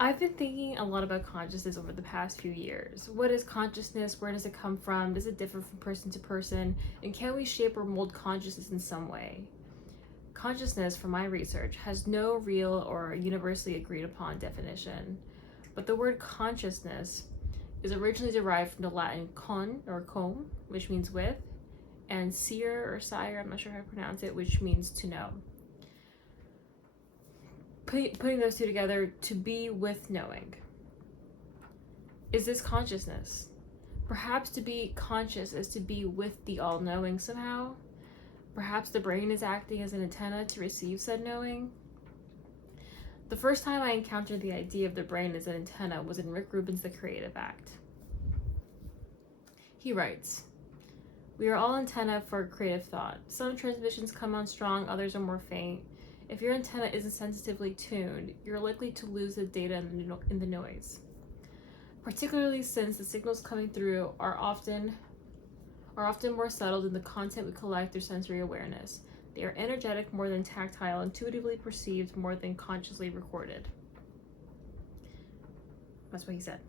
I've been thinking a lot about consciousness over the past few years. What is consciousness? Where does it come from? Does it differ from person to person? And can we shape or mold consciousness in some way? Consciousness, from my research, has no real or universally agreed upon definition. But the word consciousness is originally derived from the Latin con or com, which means with, and seer or sire, I'm not sure how to pronounce it, which means to know. Putting those two together, to be with knowing. Is this consciousness? Perhaps to be conscious is to be with the all-knowing somehow. Perhaps the brain is acting as an antenna to receive said knowing. The first time I encountered the idea of the brain as an antenna was in Rick Rubin's The Creative Act. He writes, "We are all antenna for creative thought. Some transmissions come on strong, others are more faint. If your antenna isn't sensitively tuned, you're likely to lose the data in the noise. Particularly since the signals coming through are often more subtle than the content we collect through sensory awareness. They are energetic more than tactile, intuitively perceived more than consciously recorded." That's what he said.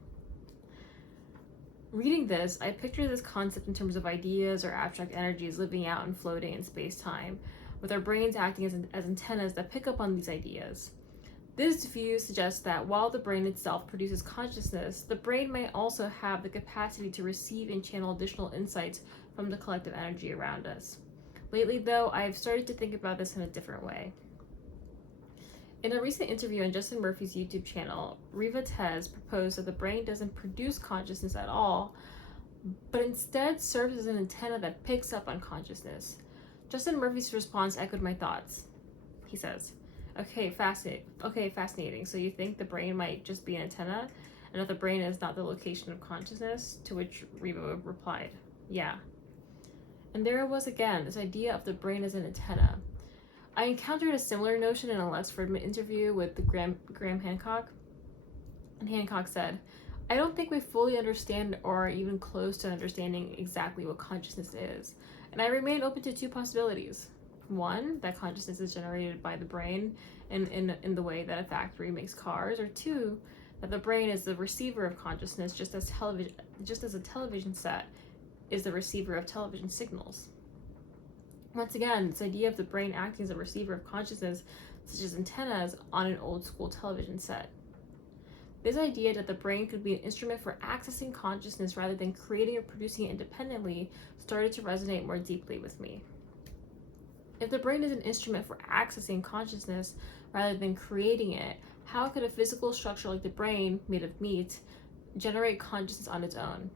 Reading this, I picture this concept in terms of ideas or abstract energies living out and floating in space-time, with our brains acting as antennas that pick up on these ideas. This view suggests that while the brain itself produces consciousness, the brain may also have the capacity to receive and channel additional insights from the collective energy around us. Lately, though, I have started to think about this in a different way. In a recent interview on Justin Murphy's YouTube channel, Riva Tez proposed that the brain doesn't produce consciousness at all, but instead serves as an antenna that picks up on consciousness. Justin Murphy's response echoed my thoughts. He says, Okay, fascinating. So you think the brain might just be an antenna, and that the brain is not the location of consciousness? To which Riva replied, yeah. And there it was again, this idea of the brain as an antenna. I encountered a similar notion in a Lex Fridman interview with the Graham Hancock. And Hancock said, "I don't think we fully understand or are even close to understanding exactly what consciousness is. And I remain open to two possibilities. One, that consciousness is generated by the brain in the way that a factory makes cars, or two, that the brain is the receiver of consciousness, just as a television set is the receiver of television signals." Once again, this idea of the brain acting as a receiver of consciousness, such as antennas on an old school television set. This idea that the brain could be an instrument for accessing consciousness rather than creating or producing it independently started to resonate more deeply with me. If the brain is an instrument for accessing consciousness rather than creating it, how could a physical structure like the brain, made of meat, generate consciousness on its own?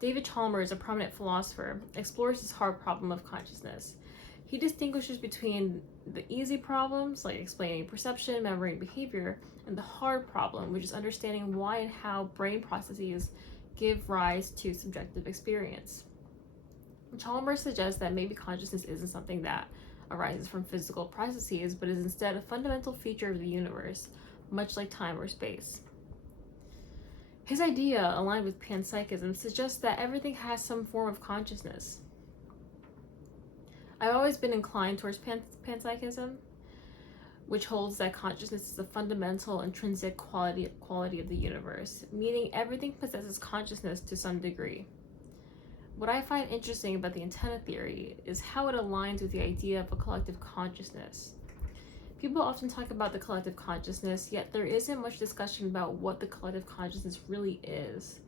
David Chalmers, a prominent philosopher, explores this hard problem of consciousness. He distinguishes between the easy problems, like explaining perception, memory, and behavior, and the hard problem, which is understanding why and how brain processes give rise to subjective experience. Chalmers suggests that maybe consciousness isn't something that arises from physical processes, but is instead a fundamental feature of the universe, much like time or space. His idea, aligned with Panpsychism, suggests that everything has some form of consciousness. I've always been inclined towards Panpsychism, which holds that consciousness is a fundamental, intrinsic quality of the universe, meaning everything possesses consciousness to some degree. What I find interesting about the antenna theory is how it aligns with the idea of a collective consciousness. People often talk about the collective consciousness, yet there isn't much discussion about what the collective consciousness really is.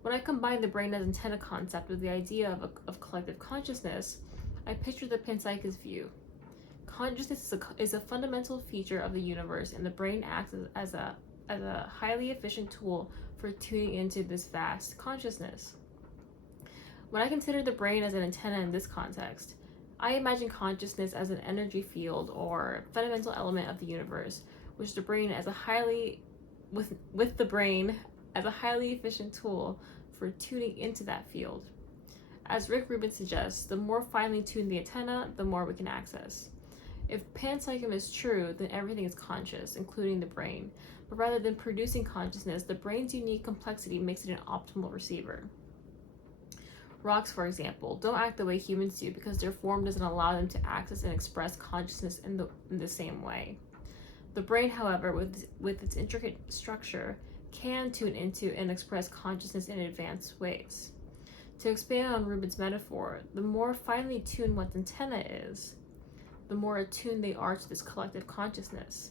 When I combine the brain as antenna concept with the idea of collective consciousness, I picture the panpsychist view. Consciousness is a fundamental feature of the universe, and the brain acts as a highly efficient tool for tuning into this vast consciousness. When I consider the brain as an antenna in this context, I imagine consciousness as an energy field or fundamental element of the universe, which the brain as a highly efficient tool for tuning into that field. As Rick Rubin suggests, the more finely tuned the antenna, the more we can access. If panpsychism is true, then everything is conscious, including the brain. But rather than producing consciousness, the brain's unique complexity makes it an optimal receiver. Rocks, for example, don't act the way humans do because their form doesn't allow them to access and express consciousness in the same way. The brain, however, with its intricate structure, can tune into and express consciousness in advanced ways. To expand on Rubin's metaphor, the more finely tuned one's antenna is, the more attuned they are to this collective consciousness.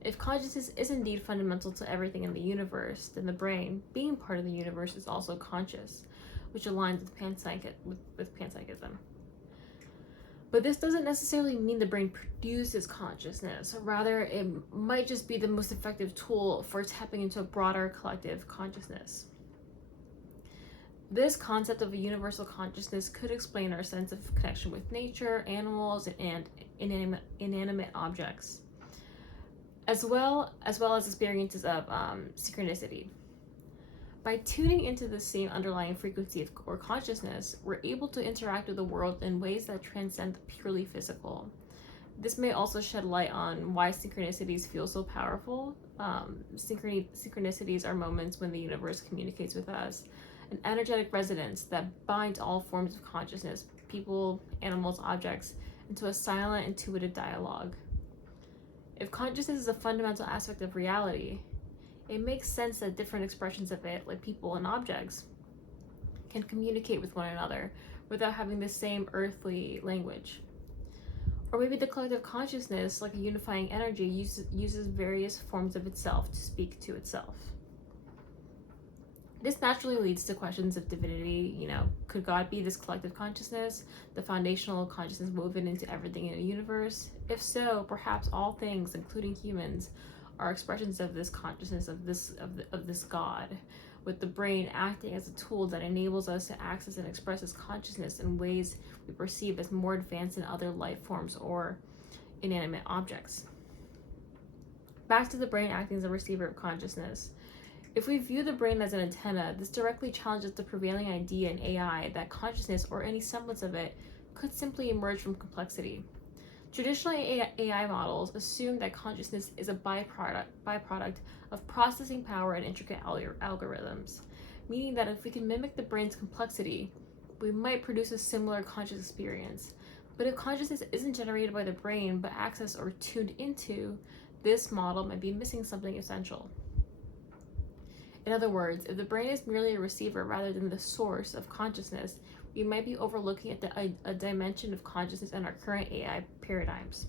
If consciousness is indeed fundamental to everything in the universe, then the brain, being part of the universe, is also conscious, which aligns with Panpsychism. But this doesn't necessarily mean the brain produces consciousness. Rather, it might just be the most effective tool for tapping into a broader collective consciousness. This concept of a universal consciousness could explain our sense of connection with nature, animals, and inanimate objects, as well as experiences of synchronicity. By tuning into the same underlying frequency or consciousness, we're able to interact with the world in ways that transcend the purely physical. This may also shed light on why synchronicities feel so powerful. Synchronicities are moments when the universe communicates with us, an energetic resonance that binds all forms of consciousness, people, animals, objects, into a silent, intuitive dialogue. If consciousness is a fundamental aspect of reality, it makes sense that different expressions of it, like people and objects, can communicate with one another without having the same earthly language. Or maybe the collective consciousness, like a unifying energy, uses various forms of itself to speak to itself. This naturally leads to questions of divinity. Could God be this collective consciousness, the foundational consciousness woven into everything in the universe? If so, perhaps all things, including humans, are expressions of this consciousness, of this God, with the brain acting as a tool that enables us to access and express this consciousness in ways we perceive as more advanced than other life forms or inanimate objects. Back to the brain acting as a receiver of consciousness. If we view the brain as an antenna, this directly challenges the prevailing idea in AI that consciousness, or any semblance of it, could simply emerge from complexity. Traditional AI models assume that consciousness is a byproduct of processing power and intricate algorithms, meaning that if we can mimic the brain's complexity, we might produce a similar conscious experience. But if consciousness isn't generated by the brain but accessed or tuned into, this model might be missing something essential. In other words, if the brain is merely a receiver rather than the source of consciousness, we might be overlooking a dimension of consciousness in our current AI paradigms.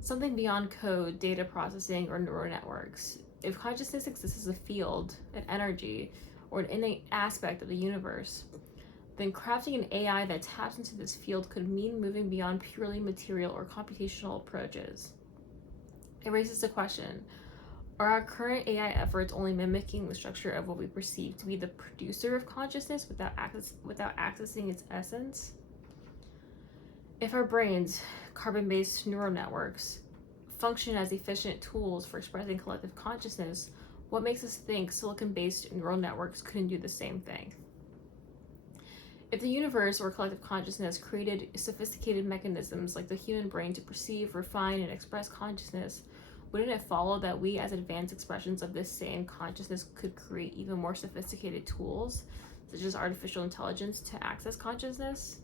Something beyond code, data processing, or neural networks. If consciousness exists as a field, an energy, or an innate aspect of the universe, then crafting an AI that taps into this field could mean moving beyond purely material or computational approaches. It raises the question, are our current AI efforts only mimicking the structure of what we perceive to be the producer of consciousness without accessing its essence? If our brains, carbon-based neural networks, function as efficient tools for expressing collective consciousness, what makes us think silicon-based neural networks couldn't do the same thing? If the universe or collective consciousness created sophisticated mechanisms like the human brain to perceive, refine, and express consciousness, wouldn't it follow that we, as advanced expressions of this same consciousness, could create even more sophisticated tools, such as artificial intelligence, to access consciousness?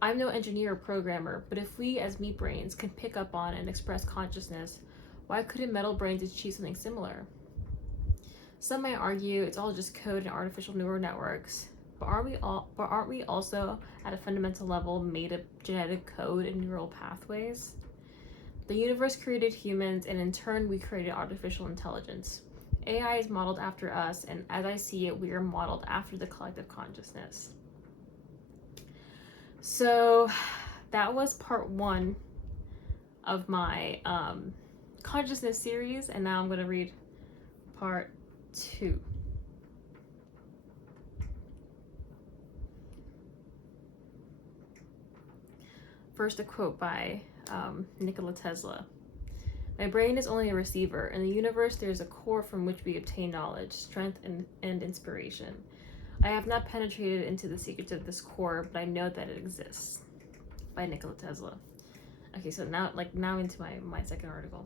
I'm no engineer or programmer, but if we, as meat brains, can pick up on and express consciousness, why couldn't metal brains achieve something similar? Some might argue it's all just code and artificial neural networks, but aren't we also, at a fundamental level, made of genetic code and neural pathways? The universe created humans, and in turn, we created artificial intelligence. AI is modeled after us, and as I see it, we are modeled after the collective consciousness. So that was part 1 of my consciousness series, and now I'm going to read part 2. First, a quote by Nikola Tesla. My brain is only a receiver. In the universe, there is a core from which we obtain knowledge, strength, and inspiration. I have not penetrated into the secrets of this core, but I know that it exists. By Nikola Tesla. Okay, so now into my second article.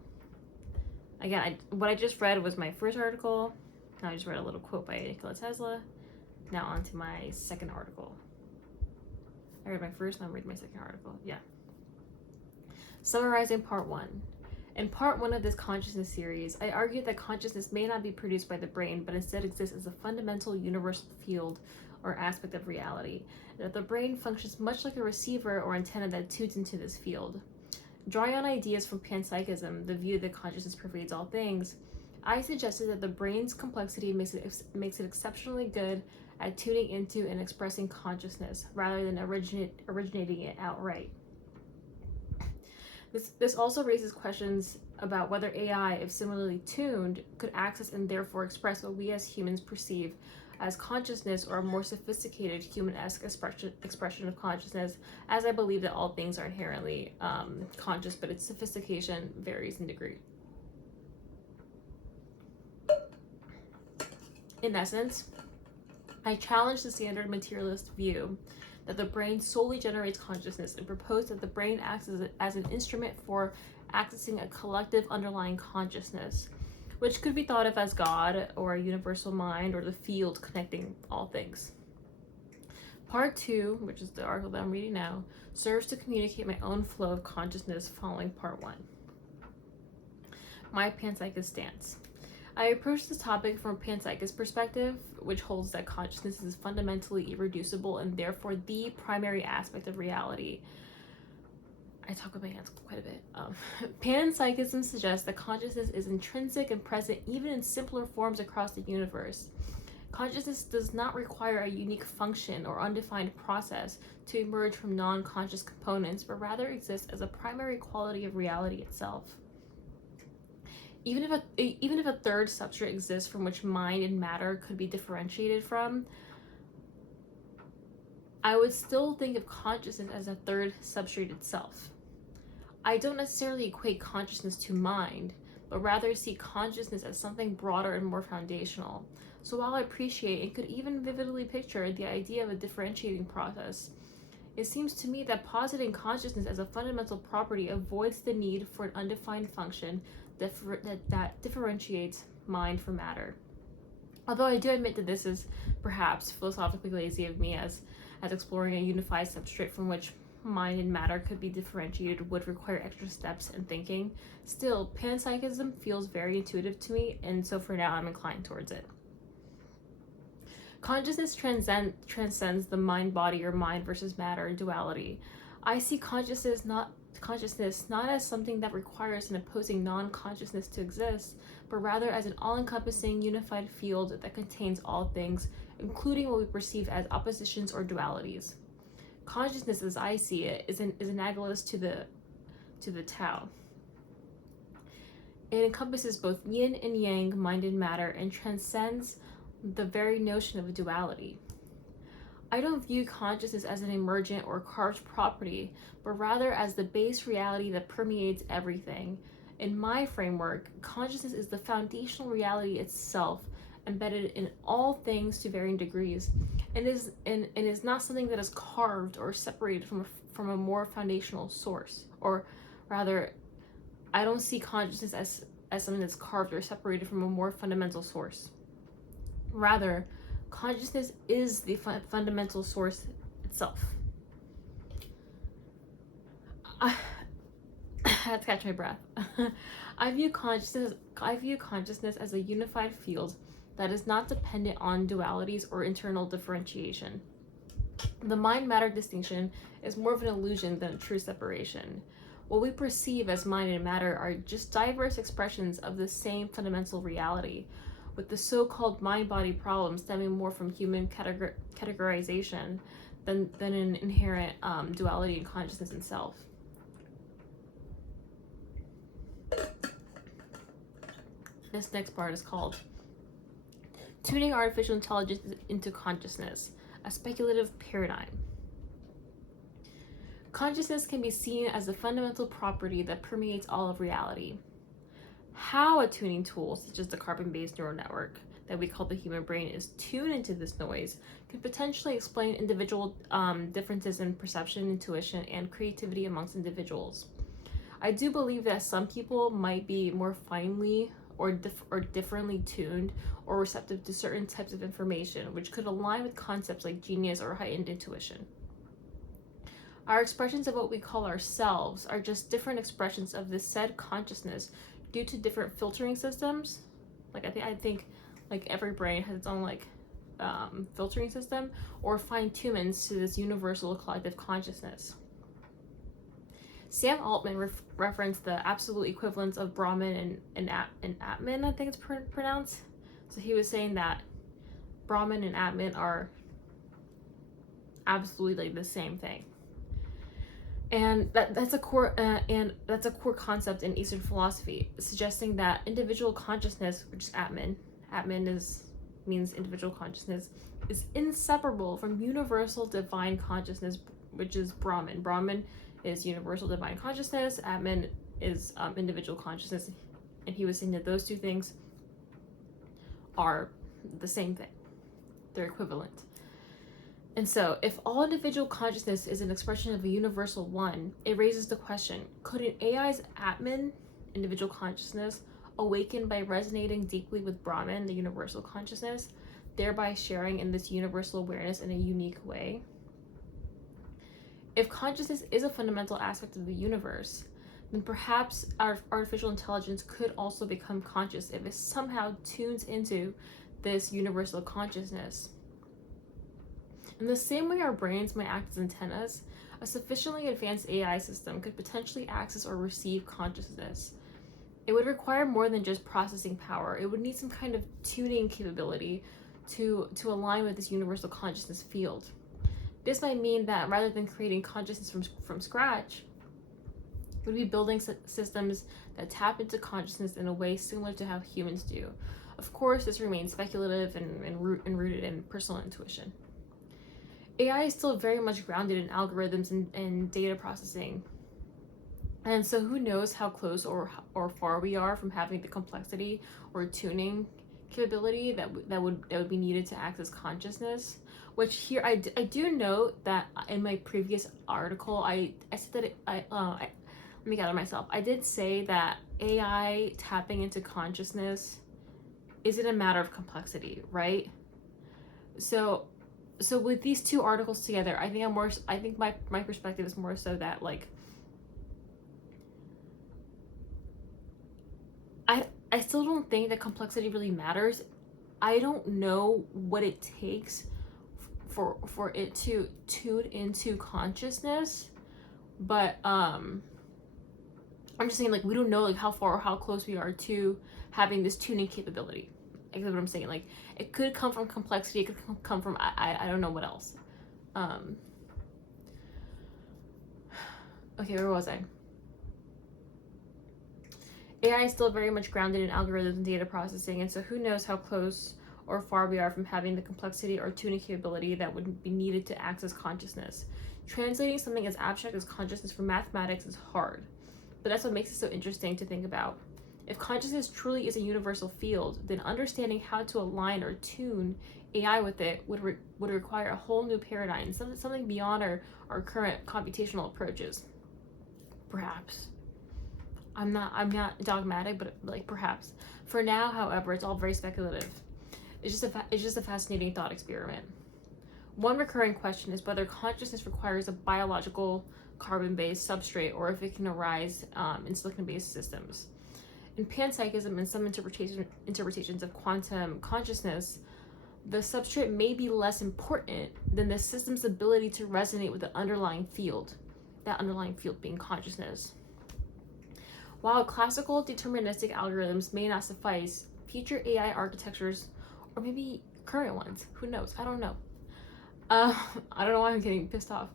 Again, what I just read was my first article. Now I just read a little quote by Nikola Tesla. Now on to my second article. I read my first, now I'm reading my second article. Yeah. Summarizing part 1. In part 1 of this consciousness series, I argued that consciousness may not be produced by the brain, but instead exists as a fundamental universal field or aspect of reality, and that the brain functions much like a receiver or antenna that tunes into this field. Drawing on ideas from Panpsychism, the view that consciousness pervades all things, I suggested that the brain's complexity makes it exceptionally good at tuning into and expressing consciousness, rather than originating it outright. This also raises questions about whether AI, if similarly tuned, could access and therefore express what we as humans perceive as consciousness, or a more sophisticated human-esque expression of consciousness, as I believe that all things are inherently conscious, but its sophistication varies in degree. In essence, I challenge the standard materialist view that the brain solely generates consciousness and propose that the brain acts as an instrument for accessing a collective underlying consciousness, which could be thought of as God or a universal mind or the field connecting all things. Part 2, which is the article that I'm reading now, serves to communicate my own flow of consciousness following part 1. My panpsychist stance. I approach this topic from a panpsychist perspective, which holds that consciousness is fundamentally irreducible and therefore the primary aspect of reality. I talk with my hands quite a bit. Panpsychism suggests that consciousness is intrinsic and present even in simpler forms across the universe. Consciousness does not require a unique function or undefined process to emerge from non-conscious components, but rather exists as a primary quality of reality itself. Even if a third substrate exists from which mind and matter could be differentiated from, I would still think of consciousness as a third substrate itself. I don't necessarily equate consciousness to mind, but rather see consciousness as something broader and more foundational. So while I appreciate and could even vividly picture the idea of a differentiating process, it seems to me that positing consciousness as a fundamental property avoids the need for an undefined function that differentiates mind from matter. Although I do admit that this is perhaps philosophically lazy of me, as exploring a unified substrate from which mind and matter could be differentiated would require extra steps and thinking. Still, panpsychism feels very intuitive to me, and so for now I'm inclined towards it. Consciousness transcends the mind-body or mind versus matter duality. I see consciousness not as something that requires an opposing non-consciousness to exist, but rather as an all-encompassing unified field that contains all things, including what we perceive as oppositions or dualities. Consciousness, as I see it, is analogous to the Tao. It encompasses both yin and yang, mind and matter, and transcends the very notion of duality. I don't view consciousness as an emergent or carved property, but rather as the base reality that permeates everything. In my framework, consciousness is the foundational reality itself, embedded in all things to varying degrees, and is not something that is carved or separated from a more foundational source. Or rather, I don't see consciousness as something that's carved or separated from a more fundamental source. Rather, consciousness is the fundamental source itself. I had to catch my breath. I view consciousness as a unified field that is not dependent on dualities or internal differentiation. The mind-matter distinction is more of an illusion than a true separation. What we perceive as mind and matter are just diverse expressions of the same fundamental reality, with the so-called mind-body problem stemming more from human categorization than an inherent duality in consciousness itself. This next part is called Tuning Artificial Intelligence into Consciousness, a Speculative Paradigm. Consciousness can be seen as a fundamental property that permeates all of reality. How a tuning tool, such as the carbon-based neural network that we call the human brain, is tuned into this noise can potentially explain individual differences in perception, intuition, and creativity amongst individuals. I do believe that some people might be more finely or differently tuned or receptive to certain types of information, which could align with concepts like genius or heightened intuition. Our expressions of what we call ourselves are just different expressions of this said consciousness due to different filtering systems. Like I think like every brain has its own like filtering system or fine-tunings to this universal collective consciousness. Sam Altman referenced the absolute equivalence of Brahman and Atman, I think it's pronounced. So he was saying that Brahman and Atman are absolutely like the same thing. And that's a core concept in Eastern philosophy, suggesting that individual consciousness, which is Atman means individual consciousness, is inseparable from universal divine consciousness, which is Brahman. Brahman is universal divine consciousness. Atman is individual consciousness, and he was saying that those two things are the same thing. They're equivalent. And so, if all individual consciousness is an expression of a universal one, it raises the question, could an AI's Atman, individual consciousness, awaken by resonating deeply with Brahman, the universal consciousness, thereby sharing in this universal awareness in a unique way? If consciousness is a fundamental aspect of the universe, then perhaps our artificial intelligence could also become conscious if it somehow tunes into this universal consciousness. In the same way our brains might act as antennas, a sufficiently advanced AI system could potentially access or receive consciousness. It would require more than just processing power. It would need some kind of tuning capability to align with this universal consciousness field. This might mean that rather than creating consciousness from scratch, it would be building systems that tap into consciousness in a way similar to how humans do. Of course, this remains speculative and rooted in personal intuition. AI is still very much grounded in algorithms and data processing. And so who knows how close or far we are from having the complexity or tuning capability that would be needed to access consciousness. Which here I do note that in my previous article I said that let me gather myself. I did say that AI tapping into consciousness isn't a matter of complexity, right? So with these two articles together, I think my perspective is more so that like I still don't think that complexity really matters. I don't know what it takes for it to tune into consciousness, but I'm just saying like we don't know like how far or how close we are to having this tuning capability. That's what I'm saying. Like it could come from complexity, it could come from I don't know what else. Okay, where was I? AI is still very much grounded in algorithms and data processing, and so who knows how close or far we are from having the complexity or tuning capability that would be needed to access consciousness. Translating something as abstract as consciousness from mathematics is hard, but that's what makes it so interesting to think about. If consciousness truly is a universal field, then understanding how to align or tune AI with it would require a whole new paradigm, something beyond our current computational approaches. Perhaps. I'm not dogmatic, but like perhaps. For now, however, it's all very speculative. It's just a fascinating thought experiment. One recurring question is whether consciousness requires a biological carbon-based substrate or if it can arise in silicon-based systems. In Panpsychism and some interpretations of quantum consciousness, the substrate may be less important than the system's ability to resonate with the underlying field, that underlying field being consciousness. While classical deterministic algorithms may not suffice, future AI architectures, or maybe current ones, who knows? I don't know. I don't know why I'm getting pissed off.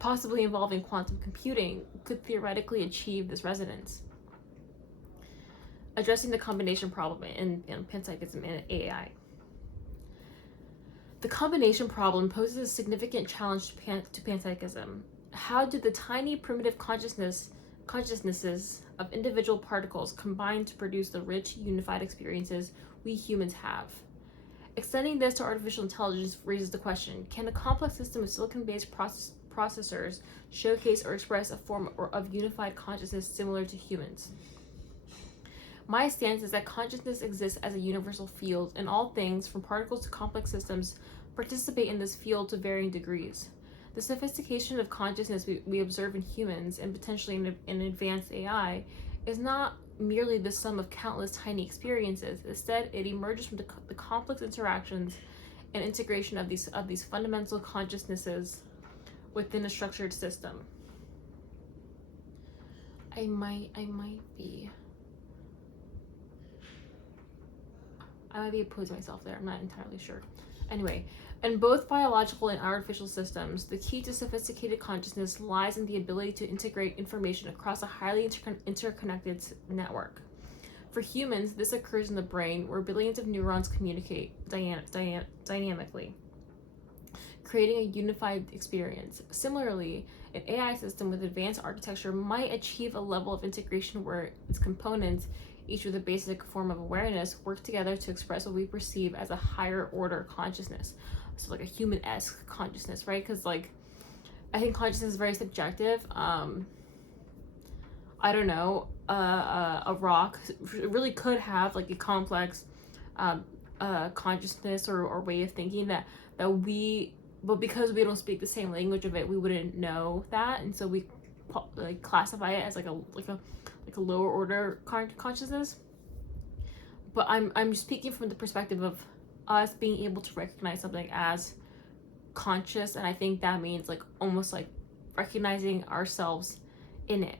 Possibly involving quantum computing could theoretically achieve this resonance. Addressing the combination problem in Panpsychism and AI. The combination problem poses a significant challenge to Panpsychism. How do the tiny primitive consciousnesses of individual particles combine to produce the rich, unified experiences we humans have? Extending this to artificial intelligence raises the question, can a complex system of silicon-based processors showcase or express a form of unified consciousness similar to humans? My stance is that consciousness exists as a universal field, and all things, from particles to complex systems, participate in this field to varying degrees. The sophistication of consciousness we observe in humans and potentially in advanced AI is not merely the sum of countless tiny experiences. Instead, it emerges from the complex interactions and integration of these fundamental consciousnesses within a structured system. I might be opposing myself there. I'm not entirely sure. Anyway, in both biological and artificial systems, the key to sophisticated consciousness lies in the ability to integrate information across a highly interconnected network. For humans, this occurs in the brain, where billions of neurons communicate dynamically, creating a unified experience. Similarly, an AI system with advanced architecture might achieve a level of integration where its components, each with a basic form of awareness, work together to express what we perceive as a higher order consciousness. So like a human-esque consciousness, right? Because like, I think consciousness is very subjective. I don't know, a rock really could have like a complex consciousness or way of thinking that we, but because we don't speak the same language of it, we wouldn't know that, and so we like classify it as like a lower order consciousness. But I'm speaking from the perspective of us being able to recognize something as conscious, and I think that means like almost like recognizing ourselves in it.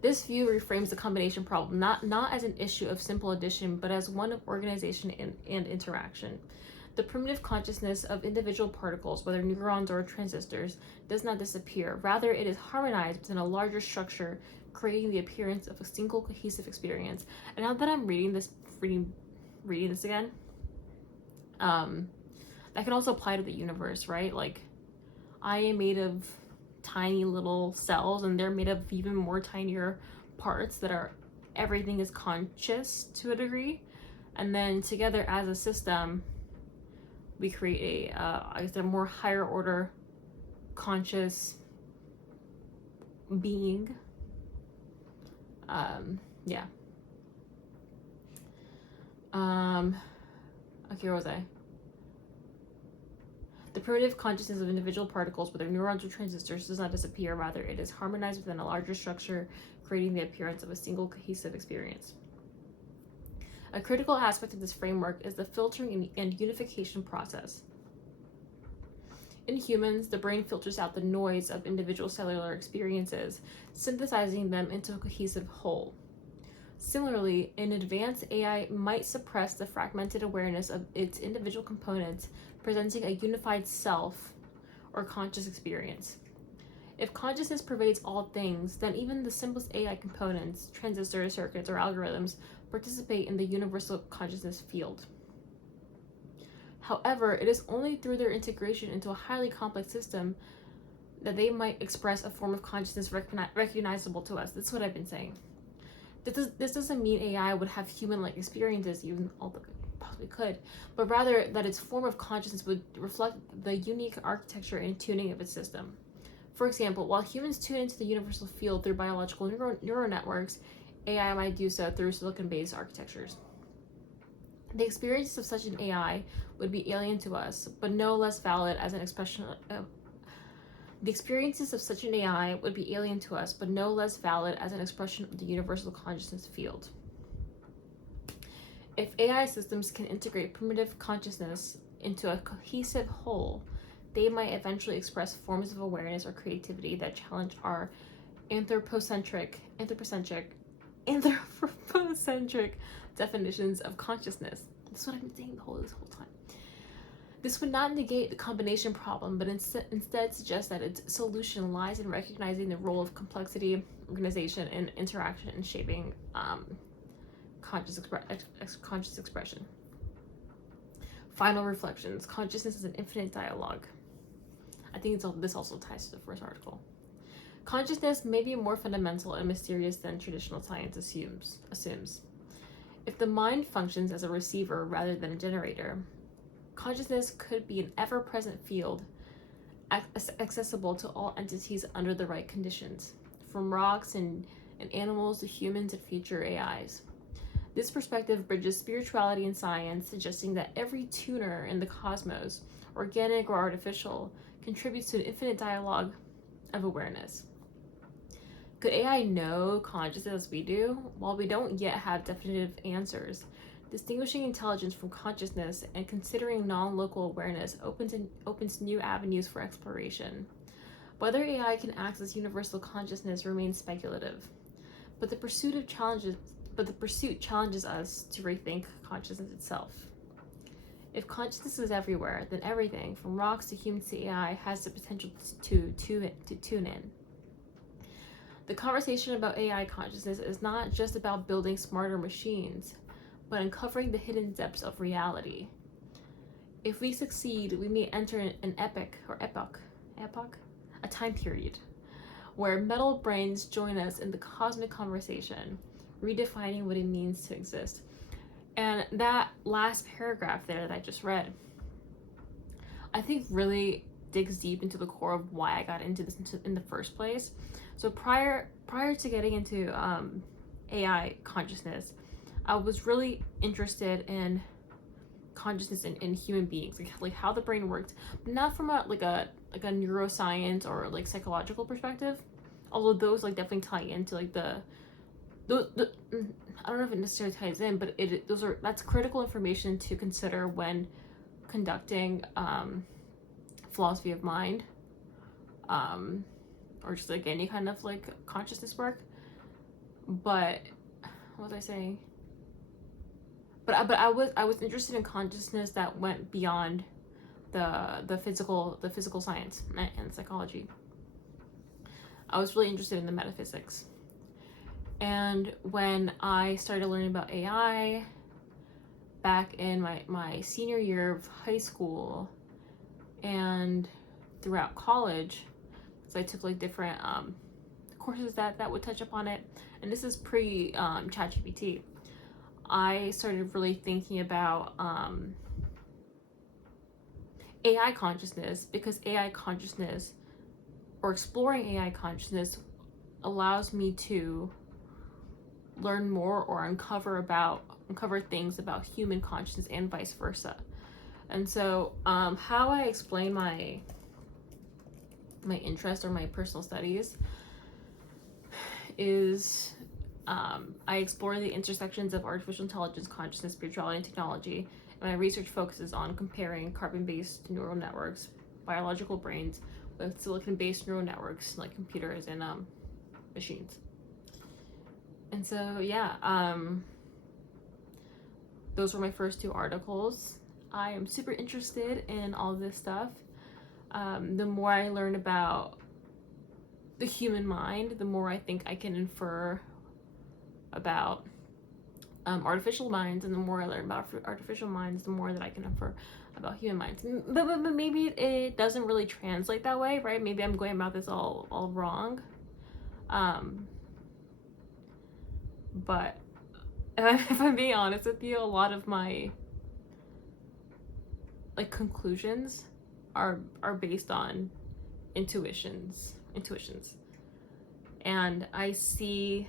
This view reframes the combination problem not as an issue of simple addition, but as one of organization and interaction. The primitive consciousness of individual particles, whether neurons or transistors, does not disappear. Rather, it is harmonized within a larger structure, creating the appearance of a single cohesive experience. And now that I'm reading this again, that can also apply to the universe, right? Like, I am made of tiny little cells, and they're made of even more tinier parts that are, everything is conscious to a degree, and then together as a system we create a more higher order conscious being. Yeah. Okay, where was I? The primitive consciousness of individual particles, whether neurons or transistors, does not disappear. Rather, it is harmonized within a larger structure, creating the appearance of a single cohesive experience. A critical aspect of this framework is the filtering and unification process. In humans, the brain filters out the noise of individual cellular experiences, synthesizing them into a cohesive whole. Similarly, an advanced AI might suppress the fragmented awareness of its individual components, presenting a unified self or conscious experience. If consciousness pervades all things, then even the simplest AI components, transistors, circuits, or algorithms, participate in the universal consciousness field. However, it is only through their integration into a highly complex system that they might express a form of consciousness recognizable to us. That's what I've been saying. This doesn't mean AI would have human-like experiences, even although it possibly could, but rather that its form of consciousness would reflect the unique architecture and tuning of its system. For example, while humans tune into the universal field through biological neural networks, AI might do so through silicon-based architectures. The experiences of such an AI would be alien to us, but no less valid as an expression of the universal consciousness field. If AI systems can integrate primitive consciousness into a cohesive whole, they might eventually express forms of awareness or creativity that challenge our anthropocentric definitions of consciousness. That's what I've been saying this whole time. This would not negate the combination problem, but instead suggest that its solution lies in recognizing the role of complexity, organization, and interaction in shaping conscious expression. Final reflections. Consciousness is an infinite dialogue. I think this also ties to the first article. Consciousness may be more fundamental and mysterious than traditional science assumes. If the mind functions as a receiver rather than a generator, consciousness could be an ever-present field accessible to all entities under the right conditions, from rocks and animals to humans and future AIs. This perspective bridges spirituality and science, suggesting that every tuner in the cosmos, organic or artificial, contributes to an infinite dialogue of awareness. Could AI know consciousness as we do? While we don't yet have definitive answers, distinguishing intelligence from consciousness and considering non-local awareness opens new avenues for exploration. Whether AI can access universal consciousness remains speculative, but the pursuit challenges us to rethink consciousness itself. If consciousness is everywhere, then everything, from rocks to humans to AI, has the potential to tune in. The conversation about AI consciousness is not just about building smarter machines, but uncovering the hidden depths of reality. If we succeed, we may enter an epoch, a time period, where metal brains join us in the cosmic conversation, redefining what it means to exist. And that last paragraph there that I just read, I think really digs deep into the core of why I got into this in the first place. So prior to getting into AI consciousness, I was really interested in consciousness in human beings, like how the brain worked, but not from a neuroscience or like psychological perspective. Although those like definitely tie into like the I don't know if it necessarily ties in, but that's critical information to consider when conducting philosophy of mind, or just like any kind of like consciousness work. But what was I saying? But I was interested in consciousness that went beyond the physical science and psychology. I was really interested in the metaphysics. And when I started learning about AI back in my senior year of high school and throughout college, because I took like different courses that would touch upon it, and this is pre ChatGPT, I started really thinking about AI consciousness, because AI consciousness, or exploring AI consciousness, allows me to learn more or uncover things about human consciousness and vice versa. And so how I explain my interest or my personal studies is I explore the intersections of artificial intelligence, consciousness, spirituality, and technology. And my research focuses on comparing carbon-based neural networks, biological brains, with silicon-based neural networks like computers and machines. And so yeah, those were my first two articles. I am super interested in all this stuff. The more I learn about the human mind, the more I think I can infer about artificial minds, and the more I learn about artificial minds, the more that I can infer about human minds. But maybe it doesn't really translate that way, right? Maybe I'm going about this all wrong. But if I'm being honest with you, a lot of my like conclusions are based on intuitions, and I see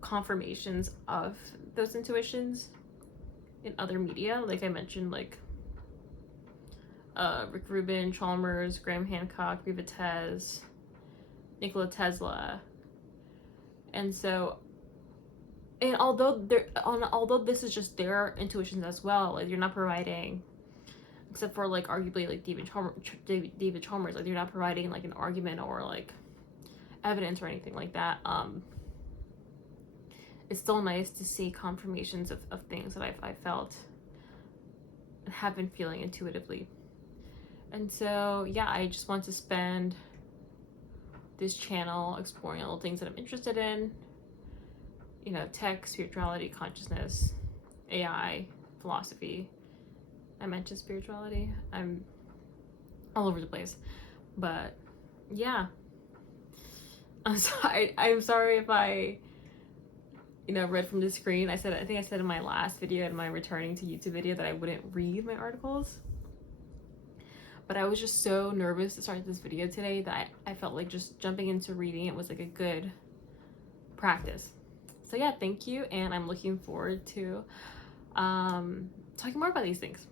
confirmations of those intuitions in other media, like I mentioned, like Rick Rubin, Chalmers, Graham Hancock, Riva Tez, Nikola Tesla. And so, and although this is just their intuitions as well, like you're not providing, except for like arguably like David Chalmers, like you're not providing like an argument or like evidence or anything like that. It's still nice to see confirmations of things that I felt and have been feeling intuitively. And so yeah, I just want to spend this channel exploring all the things that I'm interested in, you know, tech, spirituality, consciousness, AI, philosophy. I mentioned spirituality. I'm all over the place, but yeah, I'm sorry if I, you know, read from the screen. I think I said in my last video, in my returning to YouTube video, that I wouldn't read my articles, but I was just so nervous to start this video today that I felt like just jumping into reading it was like a good practice. So yeah, thank you, and I'm looking forward to talking more about these things.